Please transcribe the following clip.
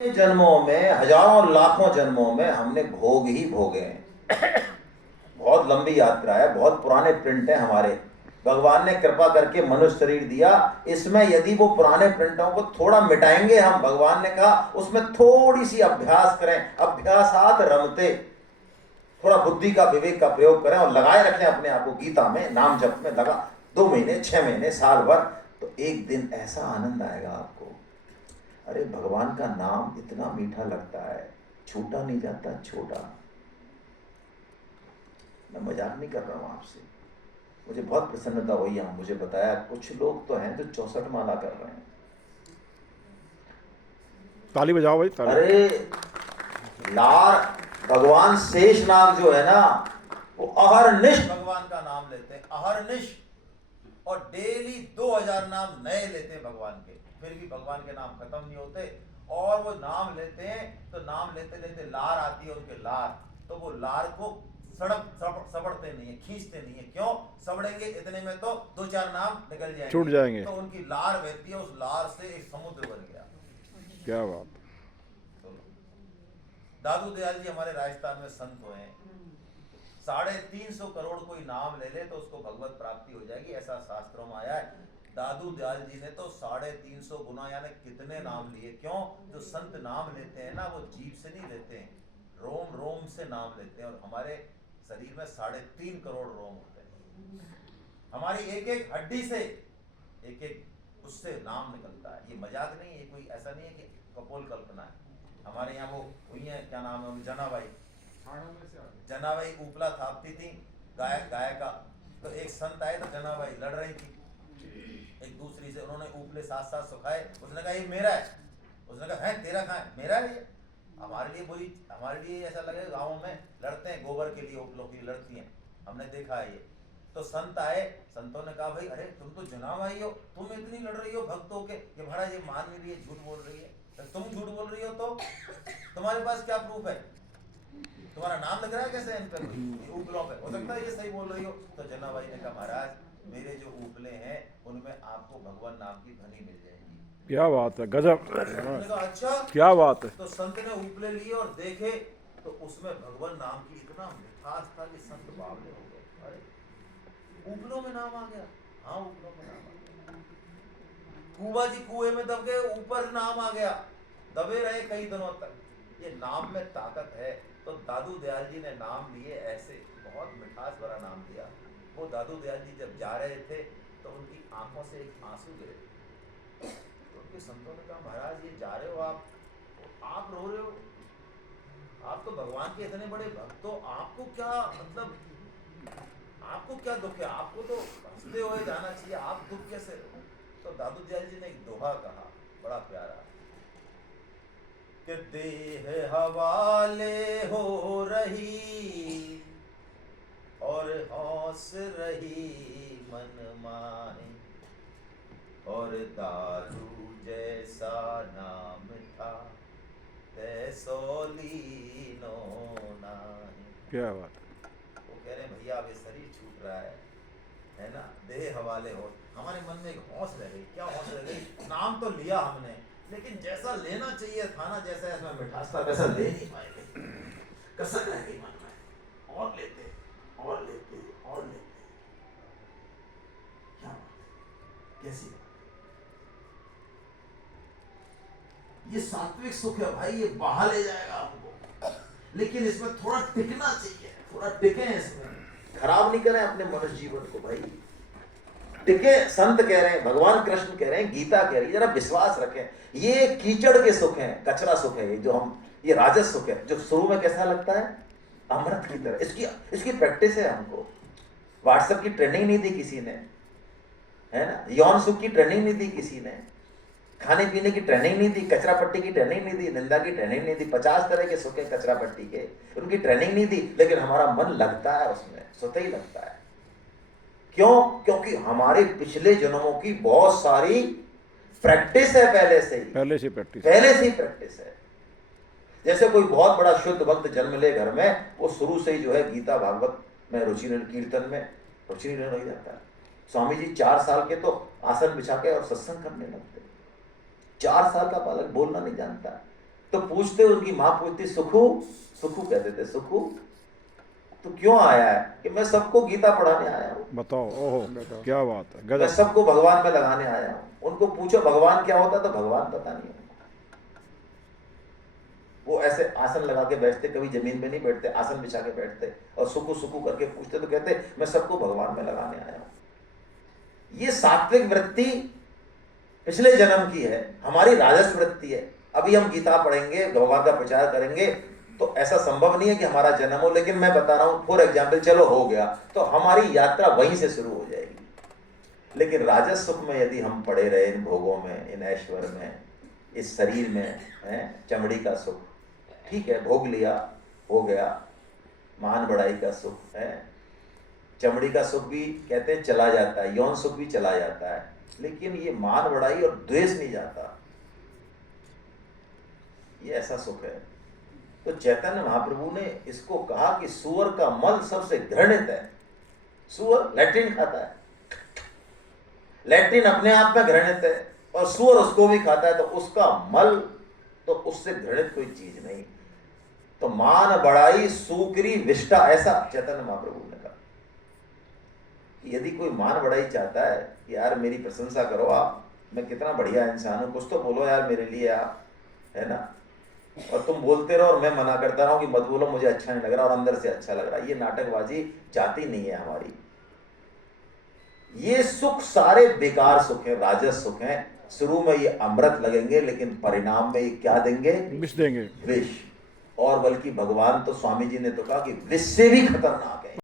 जन्मों में, हजारों लाखों जन्मों में हमने भोग ही भोगे हैं। बहुत लंबी यात्रा है, बहुत पुराने प्रिंट है हमारे। भगवान ने कृपा करके मनुष्य शरीर दिया, इसमें यदि वो पुराने प्रिंटों को थोड़ा मिटाएंगे हम, भगवान ने कहा उसमें थोड़ी सी अभ्यास करें, अभ्यासात रमते, थोड़ा बुद्धि का विवेक का प्रयोग करें और लगाए रखें अपने आप को गीता में, नाम जप में लगा 2 महीने 6 महीने साल भर, तो एक दिन ऐसा आनंद आएगा आपको। अरे भगवान का नाम इतना मीठा लगता है, छूटा नहीं जाता, छोटा। मैं मजाक नहीं कर रहा हूं आपसे, मुझे बहुत प्रसन्नता हुई। हम मुझे बताया कुछ लोग तो हैं जो 64 माला कर रहे हैं। ताली बजाओ भाई, ताली। अरे लार भगवान शेषनाग जो है ना, वो अहरनिश भगवान का नाम लेते हैं, अहरनिश, और डेली 2000 नाम नए लेते हैं भगवान के, फिर भी भगवान के नाम खत्म नहीं होते। और वो नाम लेते हैं तो नाम लेते लेते लार आती है उनके लार, तो वो लार को सबड़ते नहीं है, खींचते नहीं है। क्यों सबड़ेंगे? इतने में तो 2-4 नाम निकल जाएंगे, छूट जाएंगे। तो उनकी लार बहती है, उस लार से एक समुद्र बन गया। क्या बात। दादू दयाल जी हमारे राजस्थान में संत हुए हैं, 350 करोड़ कोई नाम ले ले तो उसको भगवत प्राप्ति हो जाएगी, ऐसा शास्त्रों में आया है। दादू दयाल जी ने तो 350 गुना यानी कितने नाम लिए। क्यों? जो संत नाम लेते हैं ना, वो जीभ से नहीं लेते हैं, रोम रोम से नाम लेते हैं। और हमारे शरीर में 3.5 करोड़ रोम होते हैं, हमारी एक एक हड्डी से एक एक उससे नाम निकलता है। ये मजाक नहीं है, कोई ऐसा नहीं है कि कपोल कल्पना है। हमारे यहाँ वो हुई है, क्या नाम है, जनाबाई, जनाबाई उपला थापती थी गाय का। तो एक संत आए तो जनाबाई लड़ रही थी एक दूसरी से, उन्होंने उपले साथ साथ सुखाए, उसने कहा ये मेरा है, उसने कहा है तेरा कहाँ है? मेरा है ये। हमारे लिए बुरी, हमारे लिए ऐसा लगे, गाँव में लड़ते हैं गोबर के लिए, उपलों के लिए लड़ती हैं, हमने देखा है ये। तो संत आए, संतों ने कहा भाई अरे तुम तो जनाबाई हो, तुम इतनी लड़ रही हो भक्तों के, ये महाराज ये मान नहीं रही है, झूठ बोल रही है। तुम झूठ बोल रही हो तो तुम्हारे पास क्या प्रूफ है? तुम्हारा नाम लग रहा है कैसे इन पे, कोई उपलों पे, हो सकता है ये सही बोल रही हो। तो जनाबाई ने कहा महाराज मेरे जो उपले हैं उनमें आपको भगवान नाम की ध्वनि मिल जाएगी। क्या बात है, गजब। कहा अच्छा, क्या बात है। तो संत ने उपले लिए और देखे तो उसमें भगवान नाम की इतना मिठास था कि संत बावले हो गए। अरे उपलों में नाम आ गया। हाँ उपलों में नाम आ गया। कुबा जी कुएं में दब गए, ऊपर नाम आ गया, दबे रहे कई दिनों तक। ये नाम में ताकत है। तो दादू दयाल जी ने नाम लिए ऐसे, बहुत मिठास भरा नाम दिया। वो दादू दयाल जी जब जा रहे थे तो उनकी आंखों से एक आंसू गिरे, तो उनके संतों ने कहा महाराज ये जा रहे हो आप रो रहे हो, आप तो भगवान के इतने बड़े भक्त हो, आपको क्या मतलब, आपको क्या दुख है? आपको तो हंसते हुए जाना चाहिए, आप दुख कैसे रहो? तो दादू दयाल जी ने एक दोहा कहा बड़ा प्यारा, कि देह हवाले हो रही और हौस रही मन माही, और दारू जैसा नाम था तैसो लीनो नाही। क्या बात। वो कह रहे हैं भैया अब ये शरीर छूट रहा है ना, देह हवाले हो। हमारे मन में एक हौस रह गई। क्या हौस रह गई? नाम तो लिया हमने, लेकिन जैसा लेना चाहिए था ना, जैसा इसमें मिठास था वैसा ले नहीं पाएंगे, कसक रह गई मन में, और लेते और लेते और लेते। क्या बात, कैसी बात? ये सात्विक सुख है भाई, ये बहा ले जाएगा हमको, लेकिन इसमें थोड़ा टिकना चाहिए, थोड़ा टिके इसमें, खराब नहीं करें अपने मनुष्य जीवन को भाई, टिके। संत कह रहे हैं, भगवान कृष्ण कह रहे हैं, गीता कह रही है, जरा विश्वास रखें। ये कीचड़ के सुख हैं, कचरा सुख है, ये जो हम, ये राजस सुख है, जो शुरू में कैसा लगता है अमृत की तरह। इसकी प्रैक्टिस है हमको। व्हाट्सएप की ट्रेनिंग नहीं दी किसी ने, है ना, यौन सुख की ट्रेनिंग नहीं दी किसी ने, खाने पीने की ट्रेनिंग नहीं दी, कचरा पट्टी की ट्रेनिंग नहीं दी, निंदा की ट्रेनिंग नहीं दी। 50 तरह के सुख है कचरा पट्टी के, उनकी ट्रेनिंग नहीं दी, लेकिन हमारा मन लगता है उसमें, स्वतः ही लगता है। क्यों? क्योंकि हमारे पिछले जन्मों की बहुत सारी प्रैक्टिस है, पहले से ही प्रैक्टिस है। जैसे कोई बहुत बड़ा शुद्ध भक्त जन्म ले घर में, वो शुरू से ही जो है गीता भागवत में रुचि, कीर्तन में रुचि नहीं रह जाता है। स्वामी जी 4 साल के तो आसन बिछा के और सत्संग करने लगते। 4 साल का बालक बोलना नहीं जानता, तो पूछते, उनकी माँ पूछती, सुखू, सुखू कहते थे, सुखू तो क्यों आया है? कि मैं सबको गीता पढ़ाने आया हूँ, बताओ, ओहो क्या बात है, मैं गजब। सबको भगवान में लगाने आया हूँ। उनको पूछो भगवान क्या होता, तो भगवान पता नहीं है। वो ऐसे आसन लगा के बैठते, कभी जमीन पे नहीं बैठते, आसन बिछा के बैठते और सुकू सुकू करके पूछते, तो कहते मैं सबको भगवान में लगाने आया हूं। ये सात्विक वृत्ति पिछले जन्म की है, हमारी राजस वृत्ति है। अभी हम गीता पढ़ेंगे, भगवान का प्रचार करेंगे, तो ऐसा संभव नहीं है कि हमारा जन्म हो। लेकिन मैं बता रहा हूं, फॉर एग्जाम्पल, चलो हो गया, तो हमारी यात्रा वहीं से शुरू हो जाएगी। लेकिन राजस सुख में यदि हम पड़े रहे, इन भोगों में, इन ऐश्वर्य में, इस शरीर में है, चमड़ी का सुख, ठीक है, भोग लिया, हो गया, मान बढ़ाई का सुख है, चमड़ी का सुख भी कहते हैं चला जाता है, यौन सुख भी चला जाता है, लेकिन ये मान बढ़ाई और द्वेष नहीं जाता, ये ऐसा सुख है। तो चैतन्य महाप्रभु ने इसको कहा कि सूअर का मल सबसे घृणित है। सूअर लैट्रिन खाता है, लैट्रिन अपने आप में घृणित है, और सूअर उसको भी खाता है, तो उसका मल, तो उससे घृणित कोई चीज नहीं। तो मान बढ़ाई सूकरी विष्टा, ऐसा चैतन्य महाप्रभु ने कहा कि यदि कोई मान बढ़ाई चाहता है कि यार मेरी प्रशंसा करो आप, मैं कितना बढ़िया इंसान हूं, कुछ तो बोलो यार मेरे लिए आप, है ना, और तुम बोलते रहो और मैं मना करता रहा हूं कि मत बोलो, मुझे अच्छा नहीं लग रहा, और अंदर से अच्छा लग रहा, ये नाटकबाजी जाती नहीं है हमारी। ये सुख सारे बेकार सुख है, राजस सुख है। शुरू में ये अमृत लगेंगे, लेकिन परिणाम में ये क्या देंगे? विष देंगे। विष। और बल्कि भगवान तो, स्वामी जी ने तो कहा कि विष से भी खतरनाक है।